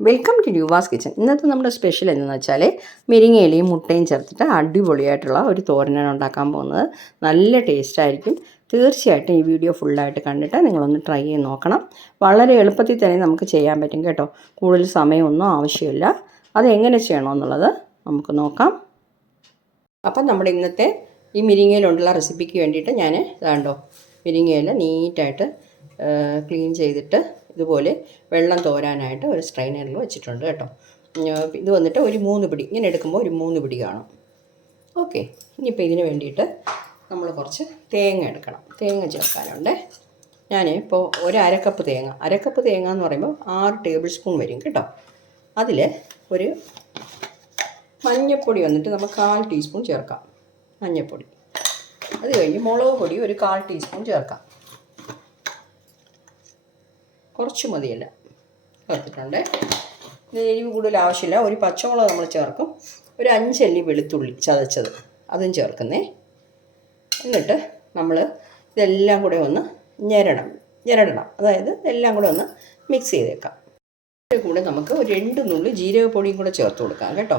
Welcome to ഡ്യൂവാസ് kitchen ഇന്നത്തെ നമ്മുടെ special എന്താണെന്ന് വെച്ചാൽ മെരിങ്ങയിലയും മുട്ടയും ചേർത്തിട്ട് അടിപൊളിയായിട്ടുള്ള ഒരു തോരനാണ് ഉണ്ടാക്കാൻ പോകുന്നത്. നല്ല ടേസ്റ്റ് ആയിരിക്കും. തീർച്ചയായിട്ടും ഈ വീഡിയോ ഫുള്ളായിട്ട് കണ്ടിട്ട് നിങ്ങളൊന്ന് ട്രൈ ചെയ്ത് നോക്കണം. വളരെ എളുപ്പത്തിൽ തന്നെ നമുക്ക് ചെയ്യാൻ പറ്റും കേട്ടോ. കൂടുതൽ സമയമൊന്നും ആവശ്യമില്ല. അത് എങ്ങനെ ചെയ്യണമെന്നുള്ളത് നമുക്ക് നോക്കാം. അപ്പം നമ്മുടെ ഇന്നത്തെ ഈ മിരിങ്ങയിലുണ്ടുള്ള റെസിപ്പിക്ക് വേണ്ടിയിട്ട് ഞാൻ ഇതാണ്ടോ മിരിങ്ങയിൽ നീറ്റായിട്ട് ക്ലീൻ ചെയ്തിട്ട് ഇതുപോലെ വെള്ളം തോരാനായിട്ട് ഒരു സ്ട്രെയിനറിൽ വെച്ചിട്ടുണ്ട് കേട്ടോ. ഇത് വന്നിട്ട് ഒരു മൂന്ന് പിടി ഇങ്ങനെ എടുക്കുമ്പോൾ ഒരു മൂന്ന് പിടി കാണും. ഓക്കെ ഇനിയിപ്പോൾ ഇതിന് വേണ്ടിയിട്ട് നമ്മൾ കുറച്ച് തേങ്ങ എടുക്കണം. തേങ്ങ ചേർക്കാനുണ്ട്. ഞാൻ ഇപ്പോൾ ഒരു അരക്കപ്പ് തേങ്ങ അരക്കപ്പ് തേങ്ങ എന്ന് പറയുമ്പോൾ ആറ് ടേബിൾ സ്പൂൺ വരും കേട്ടോ. അതിൽ ഒരു മഞ്ഞൾപ്പൊടി വന്നിട്ട് നമുക്ക് കാൽ ടീസ്പൂൺ ചേർക്കാം. മഞ്ഞൾപ്പൊടി അത് കഴിഞ്ഞ് മുളക് പൊടി ഒരു കാൽ ടീസ്പൂൺ ചേർക്കാം. കുറച്ച് മതിയല്ല. ചേർത്തിട്ടുണ്ട് ഇതിന് എരിവ് കൂടുതൽ ആവശ്യമില്ല. ഒരു പച്ചമുളക് നമ്മൾ ചേർക്കും. ഒരു അഞ്ചല്ലി വെളുത്തുള്ളി ചതച്ചത്. അതും ചേർക്കുന്നേ. എന്നിട്ട് നമ്മൾ ഇതെല്ലാം കൂടെ ഒന്ന് ഞെരടണം ഞെരടണം അതായത് എല്ലാം കൂടെ ഒന്ന് മിക്സ് ചെയ്തേക്കാം. ഇതിന്റെ കൂടെ നമുക്ക് ഒരു രണ്ട് നുള്ളി ജീരകപ്പൊടിയും കൂടെ ചേർത്ത് കൊടുക്കാം കേട്ടോ.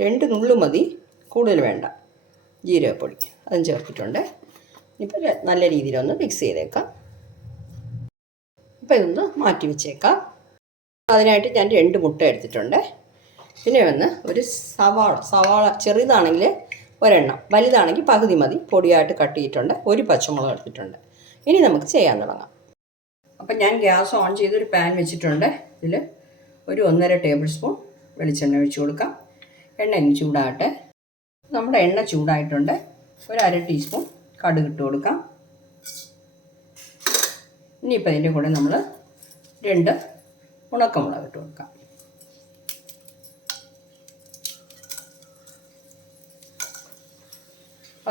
രണ്ട് നുള്ളു മതി. കൂടുതൽ വേണ്ട. ജീരകപ്പൊടി. അതും ചേർത്തിട്ടുണ്ട്. ഇപ്പോൾ നല്ല രീതിയിലൊന്ന് മിക്സ് ചെയ്തേക്കാം. അപ്പോൾ ഇതൊന്ന് മാറ്റി വെച്ചേക്കാം. അതിനായിട്ട് ഞാൻ രണ്ട് മുട്ട എടുത്തിട്ടുണ്ട്. പിന്നെ വന്ന് ഒരു സവാള സവാള ചെറുതാണെങ്കിൽ ഒരെണ്ണം വലുതാണെങ്കിൽ പകുതി മതി. പൊടിയായിട്ട് കട്ട് ചെയ്തിട്ടുണ്ട്. ഒരു പച്ചമുളക് എടുത്തിട്ടുണ്ട്. ഇനി നമുക്ക് ചെയ്യാൻ തുടങ്ങാം. അപ്പം ഞാൻ ഗ്യാസ് ഓൺ ചെയ്തൊരു പാൻ വെച്ചിട്ടുണ്ട്. ഇതിൽ ഒരു ഒന്നര ടേബിൾ സ്പൂൺ വെളിച്ചെണ്ണ ഒഴിച്ച് കൊടുക്കാം. എണ്ണ ഇനി ചൂടാകട്ടെ. നമ്മുടെ എണ്ണ ചൂടായിട്ടുണ്ട്. ഒരു അര ടീസ്പൂൺ കടുക് ഇട്ട് കൊടുക്കാം. ഇനിയിപ്പോൾ അതിന്റെ കൂടെ നമ്മൾ രണ്ട് ഉണക്കമുളക് ഇട്ട് കൊടുക്കാം.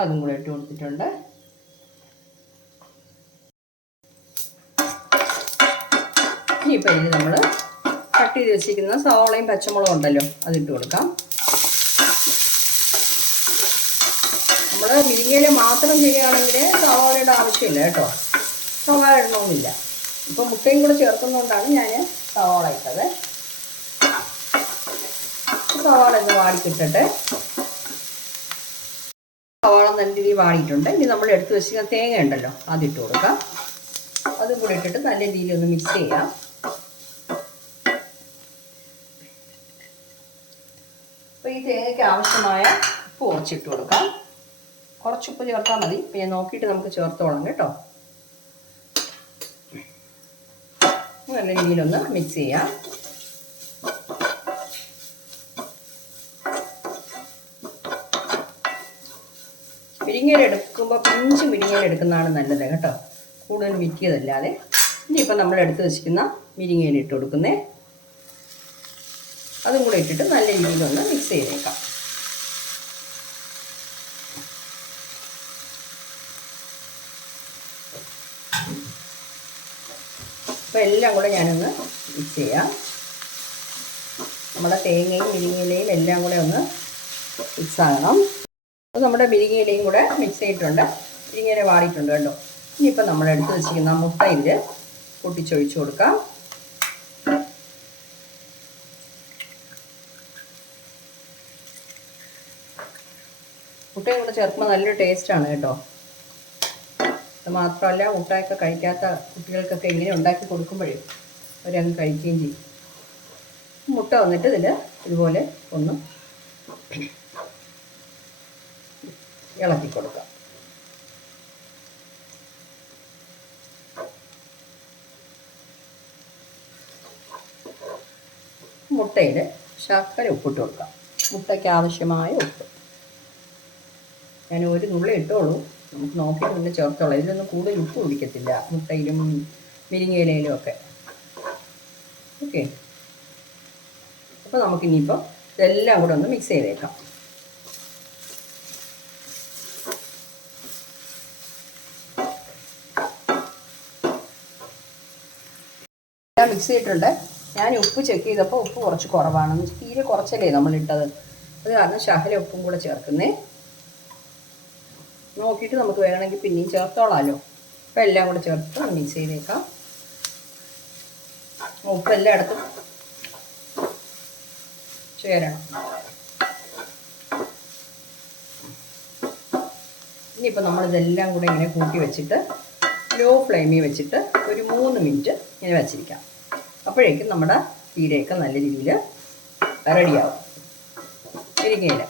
അതും കൂടെ ഇട്ട് കൊടുത്തിട്ടുണ്ട്. ഇനിയിപ്പോൾ ഇതിന് നമ്മൾ കട്ട് ചെയ്ത് വെച്ചിരിക്കുന്ന സവാളയും പച്ചമുളകും ഉണ്ടല്ലോ അതിട്ട് കൊടുക്കാം. നമ്മൾ മിരിങ്ങയില മാത്രം ചെയ്യുകയാണെങ്കിൽ സവാളയുടെ ആവശ്യമില്ല കേട്ടോ. സവാള ഇടണമെന്നില്ല ഇപ്പോൾ മുട്ടയും കൂടെ ചേർക്കുന്നതുകൊണ്ടാണ് ഞാൻ സവാള ഇട്ടത്. സവാള ഒന്ന് വാടിക്കിട്ടിട്ട് സവാള നല്ല രീതിയിൽ വാടിയിട്ടുണ്ട്. ഇനി നമ്മൾ എടുത്ത് വെച്ചിരിക്കുന്ന തേങ്ങ ഉണ്ടല്ലോ അതിട്ട് കൊടുക്കാം. അതും കൂടെ ഇട്ടിട്ട് നല്ല രീതിയിൽ ഒന്ന് മിക്സ് ചെയ്യാം. അപ്പോൾ ഈ തേങ്ങയ്ക്ക് ആവശ്യമായ ഉപ്പ് കുറച്ചിട്ട് കൊടുക്കാം. കുറച്ചുപ്പ് ചേർത്താൽ മതി. പിന്നെ നോക്കിയിട്ട് നമുക്ക് ചേർത്തോളാം കേട്ടോ. നല്ല രീതിയിലൊന്ന് മിക്സ് ചെയ്യാം. മുരിങ്ങയില എടുക്കുമ്പോൾ പിഞ്ച് മുരിങ്ങയില എടുക്കുന്നതാണ് നല്ലത് കേട്ടോ. കൂടുതൽ വിറ്റിയതല്ലാതെ ഇനിയിപ്പോൾ നമ്മൾ എടുത്ത് വെച്ചിരിക്കുന്ന മുരിങ്ങയില ഇട്ട് കൊടുക്കുന്നേ. അതും കൂടെ ഇട്ടിട്ട് നല്ല രീതിയിലൊന്ന് മിക്സ് ചെയ്തേക്കാം. എല്ലാം കൂടെ ഞാനൊന്ന് മിക്സ് ചെയ്യാം. നമ്മുടെ തേങ്ങയും മിരിങ്ങയിലയും എല്ലാം കൂടെ ഒന്ന് മിക്സ് ആകണം. അപ്പോൾ നമ്മുടെ മിരിങ്ങയിലയും കൂടെ മിക്സ് ചെയ്തിട്ടുണ്ട്. മിരിങ്ങയില വാടിയിട്ടുണ്ട് കേട്ടോ. ഇനിയിപ്പോൾ നമ്മൾ എടുത്ത് വെച്ചിരിക്കുന്ന മുട്ട ഇതിൽ കൊടുക്കാം. മുട്ടയും കൂടെ ചേർക്കുമ്പോൾ നല്ലൊരു ടേസ്റ്റാണ് കേട്ടോ. അത് മാത്രമല്ല മുട്ടയൊക്കെ കഴിക്കാത്ത കുട്ടികൾക്കൊക്കെ ഇങ്ങനെ ഉണ്ടാക്കി കൊടുക്കുമ്പോഴേ അവരങ്ങ് കഴിക്കുകയും ചെയ്യും. മുട്ട വന്നിട്ട് ഇതിൽ ഇതുപോലെ ഒന്ന് ഇളക്കി കൊടുക്കാം. മുട്ടയിൽ ശർക്കര ഉപ്പിട്ട് കൊടുക്കാം. മുട്ടയ്ക്ക് ആവശ്യമായ ഉപ്പ്. ഞാൻ ഒരു നുള്ളി ഇട്ടോളൂ. നമുക്ക് നോക്കി പിന്നെ ചേർത്തോളാം ഇതിലൊന്നും കൂടുതൽ ഉപ്പ് പിടിക്കത്തില്ല മുട്ടയിലും മിരിങ്ങയിലയിലും ഒക്കെ. ഓക്കെ. അപ്പോൾ നമുക്കിനിയിപ്പോൾ ഇതെല്ലാം കൂടെ ഒന്ന് മിക്സ് ചെയ്തേക്കാം. എല്ലാം മിക്സ് ചെയ്തിട്ടുണ്ട്. ഞാൻ ഉപ്പ് ചെക്ക് ചെയ്തപ്പോൾ ഉപ്പ് കുറച്ച് കുറവാണ് തീരെ കുറച്ചല്ലേ നമ്മളിട്ടത് അത് കാരണം ശകല ഉപ്പും കൂടെ ചേർക്കുന്നേ. നോക്കിയിട്ട് നമുക്ക് വേണമെങ്കിൽ പിന്നെയും ചേർത്തോളാമല്ലോ അപ്പം എല്ലാം കൂടെ ചേർത്ത് മിക്സ് ചെയ്തേക്കാം. ഉപ്പ് എല്ലായിടത്തും ചേരണം. ഇനിയിപ്പോൾ നമ്മളിതെല്ലാം കൂടെ ഇങ്ങനെ കൂട്ടി വെച്ചിട്ട് ലോ ഫ്ലെയിമിൽ വെച്ചിട്ട് ഒരു മൂന്ന് മിനിറ്റ് ഇങ്ങനെ വെച്ചിരിക്കാം. അപ്പോഴേക്കും നമ്മുടെ തീരയൊക്കെ നല്ല രീതിയിൽ റെഡിയാവും ഇരിക്കയില്ല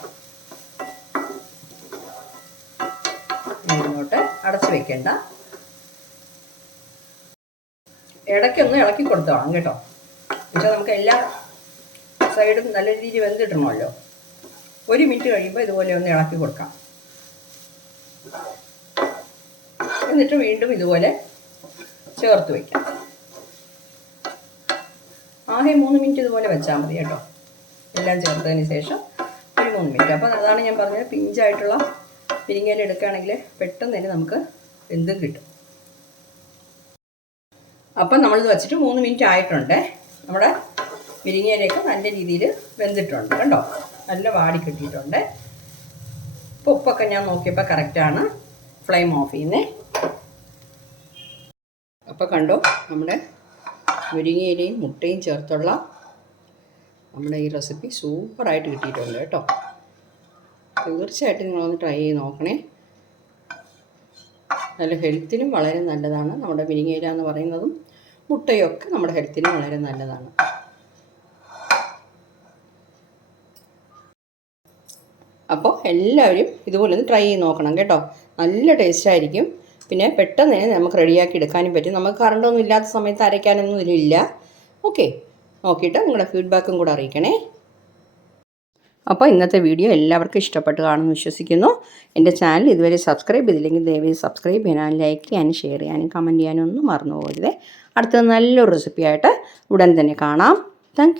അടച്ചു വെക്കേണ്ട. ഇടയ്ക്കൊന്ന് ഇളക്കി കൊടുത്തോളാം കേട്ടോ. പക്ഷേ നമുക്ക് എല്ലാ സൈഡും നല്ല രീതിയിൽ വെന്തിട്ടണമല്ലോ ഒരു മിനിറ്റ് കഴിയുമ്പോൾ ഇതുപോലെ ഒന്ന് ഇളക്കി കൊടുക്കാം. എന്നിട്ട് വീണ്ടും ഇതുപോലെ ചേർത്ത് വയ്ക്കാം ആകെ മൂന്ന് മിനിറ്റ് ഇതുപോലെ വെച്ചാൽ മതി കേട്ടോ. എല്ലാം ചേർത്തതിന് ശേഷം ഒരു മൂന്ന് മിനിറ്റ്. അപ്പോൾ അതാണ് ഞാൻ പറഞ്ഞത് പിഞ്ചായിട്ടുള്ള പിരിങ്ങയിൽ എടുക്കുകയാണെങ്കിൽ പെട്ടെന്ന് തന്നെ നമുക്ക് എന്തും കിട്ടും. അപ്പം നമ്മളിത് വെച്ചിട്ട് മൂന്ന് മിനിറ്റ് ആയിട്ടുണ്ട്. നമ്മുടെ മുരിങ്ങയിലേക്ക് നല്ല രീതിയിൽ വെന്തിട്ടുണ്ട് കണ്ടോ? നല്ല വാടി കിട്ടിയിട്ടുണ്ട്. ഇപ്പോൾ ഉപ്പൊക്കെ ഞാൻ നോക്കിയപ്പോൾ കറക്റ്റാണ് ഫ്ലെയിം ഓഫ് ചെയ്യുന്നേ. അപ്പോൾ കണ്ടോ നമ്മുടെ മുരിങ്ങയിലയും മുട്ടയും ചേർത്തുള്ള നമ്മുടെ ഈ റെസിപ്പി സൂപ്പറായിട്ട് കിട്ടിയിട്ടുണ്ട് കേട്ടോ. തീർച്ചയായിട്ടും നിങ്ങളൊന്ന് ട്രൈ ചെയ്ത് നോക്കണേ. നല്ല ഹെൽത്തിനും വളരെ നല്ലതാണ്. നമ്മുടെ മിനിങ്ങേര എന്ന് പറയുന്നതും മുട്ടയൊക്കെ നമ്മുടെ ഹെൽത്തിനും വളരെ നല്ലതാണ്. അപ്പോൾ എല്ലാവരും ഇതുപോലെ ഒന്ന് ട്രൈ ചെയ്ത് നോക്കണം കേട്ടോ. നല്ല ടേസ്റ്റ് ആയിരിക്കും. പിന്നെ പെട്ടെന്ന് തന്നെ നമുക്ക് റെഡിയാക്കി എടുക്കാനും പറ്റും. നമുക്ക് കറണ്ടൊന്നും ഇല്ലാത്ത സമയത്ത് അരയ്ക്കാനൊന്നും ഇതിലില്ല. ഓക്കെ നോക്കിയിട്ട് നിങ്ങളുടെ ഫീഡ്ബാക്കും കൂടെ അറിയിക്കണേ. അപ്പോൾ ഇന്നത്തെ വീഡിയോ എല്ലാവർക്കും ഇഷ്ടപ്പെട്ട് കാണുമെന്ന് വിശ്വസിക്കുന്നു. എന്റെ ചാനൽ ഇതുവരെ സബ്സ്ക്രൈബ് ചെയ്തില്ലെങ്കിൽ ദയവായി സബ്സ്ക്രൈബ് ചെയ്യാനും ലൈക്ക് ചെയ്യാനും ഷെയർ ചെയ്യാനും കമന്റ് ചെയ്യാനും ഒന്നും മറന്നു പോകരുത് അടുത്ത നല്ലൊരു റെസിപ്പിയായിട്ട് ഉടൻ തന്നെ കാണാം. താങ്ക്